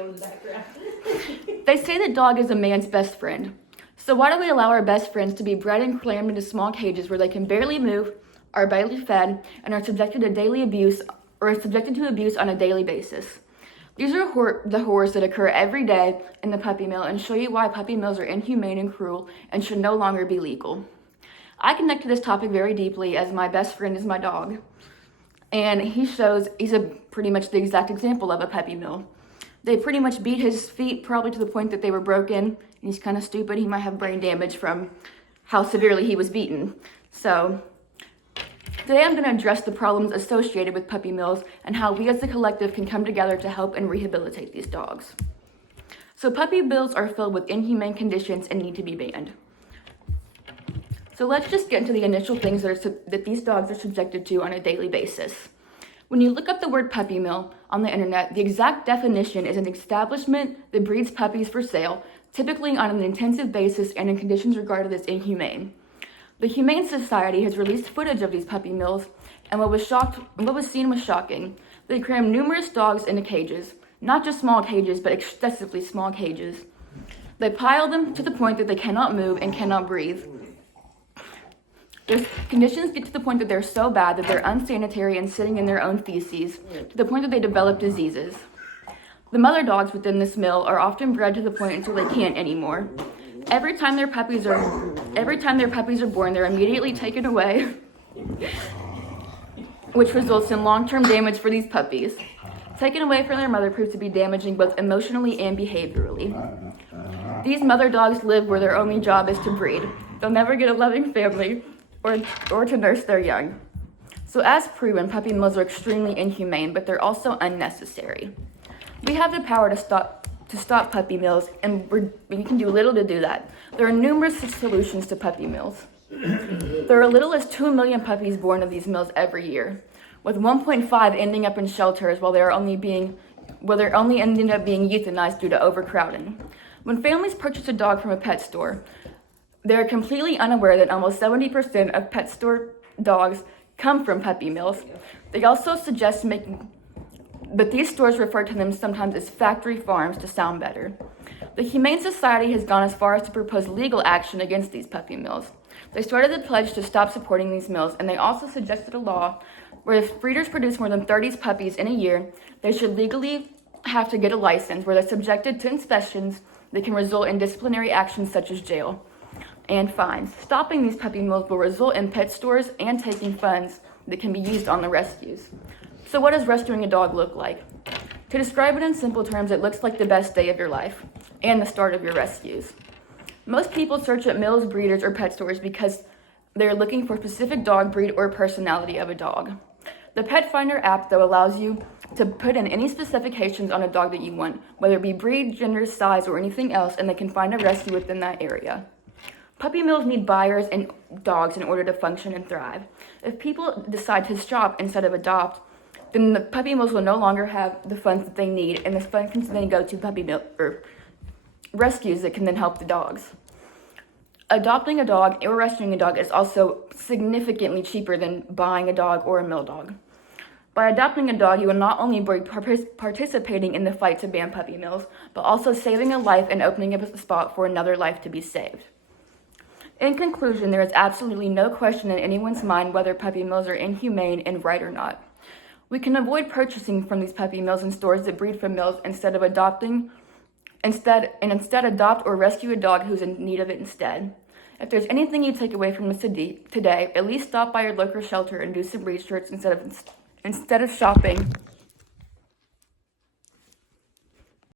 show in the background. They say that dog is a man's best friend. So why do we allow our best friends to be bred and crammed into small cages where they can barely move, are barely fed, and are subjected to daily abuse or are subjected to abuse on a daily basis? These are the horrors that occur every day in the puppy mill and show you why puppy mills are inhumane and cruel and should no longer be legal. I connect to this topic very deeply as my best friend is my dog. And he's pretty much the exact example of a puppy mill. They pretty much beat his feet probably to the point that they were broken. And he's kind of stupid. He might have brain damage from how severely he was beaten. So today I'm going to address the problems associated with puppy mills and how we as a collective can come together to help and rehabilitate these dogs. So puppy mills are filled with inhumane conditions and need to be banned. So let's just get into the initial things that these dogs are subjected to on a daily basis. When you look up the word puppy mill on the internet, the exact definition is an establishment that breeds puppies for sale, typically on an intensive basis and in conditions regarded as inhumane. The Humane Society has released footage of these puppy mills, and what was seen was shocking. They crammed numerous dogs into cages, not just small cages, but excessively small cages. They pile them to the point that they cannot move and cannot breathe. Their conditions get to the point that they're so bad that they're unsanitary and sitting in their own feces, to the point that they develop diseases. The mother dogs within this mill are often bred to the point until they can't anymore. Every time their puppies are born, they're immediately taken away, which results in long-term damage for these puppies. Taken away from their mother proves to be damaging both emotionally and behaviorally. These mother dogs live where their only job is to breed. They'll never get a loving family or to nurse their young. So as proven, puppy mills are extremely inhumane, but they're also unnecessary. We have the power to stop puppy mills, and we can do little to do that. There are numerous solutions to puppy mills. There are as little as 2 million puppies born of these mills every year, with 1.5 ending up in shelters while they're only ending up being euthanized due to overcrowding. When families purchase a dog from a pet store, they're completely unaware that almost 70% of pet store dogs come from puppy mills. They also suggest but these stores refer to them sometimes as factory farms to sound better. The Humane Society has gone as far as to propose legal action against these puppy mills. They started the pledge to stop supporting these mills, and they also suggested a law where if breeders produce more than 30 puppies in a year, they should legally have to get a license where they're subjected to inspections that can result in disciplinary actions such as jail and fines. Stopping these puppy mills will result in pet stores and taking funds that can be used on the rescues. So what does rescuing a dog look like? To describe it in simple terms, it looks like the best day of your life and the start of your rescues. Most people search at mills, breeders, or pet stores because they're looking for a specific dog breed or personality of a dog. The Pet Finder app, though, allows you to put in any specifications on a dog that you want, whether it be breed, gender, size, or anything else, and they can find a rescue within that area. Puppy mills need buyers and dogs in order to function and thrive. If people decide to shop instead of adopt, then the puppy mills will no longer have the funds that they need, and the funds can then go to puppy mill or rescues that can then help the dogs. Adopting a dog or rescuing a dog is also significantly cheaper than buying a dog or a mill dog. By adopting a dog, you will not only be participating in the fight to ban puppy mills, but also saving a life and opening up a spot for another life to be saved. In conclusion, there is absolutely no question in anyone's mind whether puppy mills are inhumane and right or not. We can avoid purchasing from these puppy mills and stores that breed from mills instead adopt or rescue a dog who's in need of it instead. If there's anything you take away from this today, at least stop by your local shelter and do some research instead of shopping